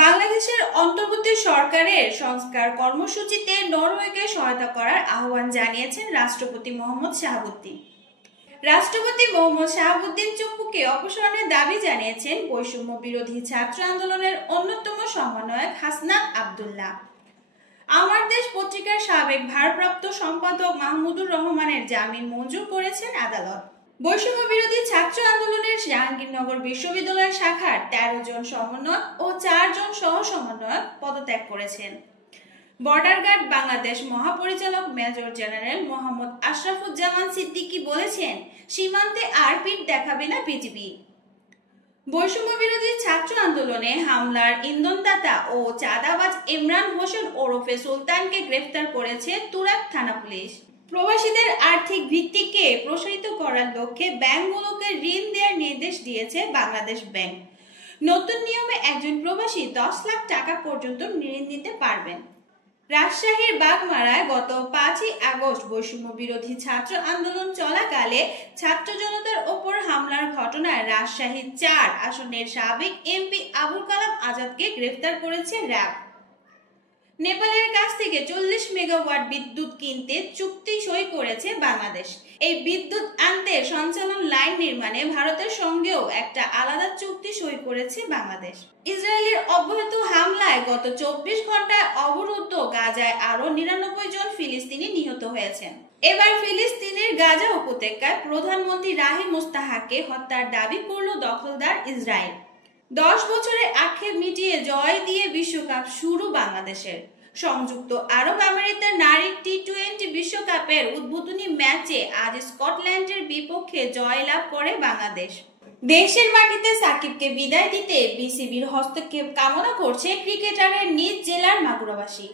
বাংলাদেশের অন্তর্বর্তী সরকারের সংস্কার কর্মসূচিতে নরওয়েকে সহায়তা করার আহ্বান জানিয়েছেন রাষ্ট্রপতি মোহাম্মদ শাহাবুদ্দিন। রাষ্ট্রপতি মোহাম্মদ শাহাবুদ্দিন চুপ্পুকে অপসারণের দাবি জানিয়েছেন বৈষম্য বিরোধী ছাত্র আন্দোলনের অন্যতম সমন্বয়ক হাসনাত আব্দুল্লাহ। আমার দেশ পত্রিকার সাবেক ভারপ্রাপ্ত সম্পাদক মাহমুদুর রহমানের জামিন মঞ্জুর করেছেন আদালত। বৈষম্য বিরোধী ছাত্র আন্দোলনের জাহাঙ্গীরনগর বিশ্ববিদ্যালয় শাখার ১৩ জন সমন্বয়ক ও ৪ জন সহ সমন্বয়ক পদত্যাগ করেছেন। বর্ডার গার্ড বাংলাদেশ মহাপরিচালক মেজর জেনারেল মোহাম্মদ আশরাফুজ্জামান সিদ্দিকী বলেছেন, সীমান্তে আর পিঠ দেখাবে না বিজিবি। বৈষম্য বিরোধী ছাত্র আন্দোলনে হামলার ইন্ধনদাতা ও চাঁদাবাজ ইমরান হোসেন ওরফে সুলতানকে গ্রেফতার করেছে তুরাগ থানা পুলিশ। প্রবাসীদের আর্থিক ভিত্তিকে প্রসারিত করার লক্ষ্যে ব্যাংকগুলোকে ঋণ দেওয়ার নির্দেশ দিয়েছে বাংলাদেশ ব্যাংক। নতুন নিয়মে একজন প্রবাসী 10 লাখ টাকা পর্যন্ত ঋণ নিতে পারবেন। রাজশাহীর বাগমারায় গত 5ই আগস্ট বৈষম্য বিরোধী ছাত্র আন্দোলন চলাকালে ছাত্র জনতার ওপর হামলার ঘটনায় রাজশাহী 4 আসনের সাবেক এমপি আবুল কালাম আজাদকে গ্রেফতার করেছে র্যাব। নেপালের কাছ থেকে 40 মেগাওয়াট বিদ্যুৎ কিনতে চুক্তি সই করেছে বাংলাদেশ। এই বিদ্যুৎ আনতে সঞ্চালন লাইন নির্মাণে ভারতের সঙ্গেও একটা আলাদা চুক্তি সই করেছে বাংলাদেশ। ইসরায়েলের অব্যাহত হামলায় গত 24 ঘন্টায় অবরুদ্ধ গাজায় আরো 99 জন ফিলিস্তিনি নিহত হয়েছেন। এবার ফিলিস্তিনের গাজা উপত্যকায় প্রধানমন্ত্রী রাহি মুস্তাহাকে হত্যার দাবি করল দখলদার ইসরায়েল। 10 বছরের আক্ষেপ মিটিয়ে জয় দিয়ে বিশ্বকাপ শুরু বাংলাদেশের। সংযুক্ত আরব আমিরাতের নারী টি-20 বিশ্বকাপের উদ্বোধনী ম্যাচে আজ স্কটল্যান্ডের বিপক্ষে জয়লাভ করে বাংলাদেশ। দেশের মাটিতে সাকিবকে বিদায় দিতে বিসিবির হস্তক্ষেপ কামনা করছে ক্রিকেটারের নিজ জেলার মাগুরাবাসী।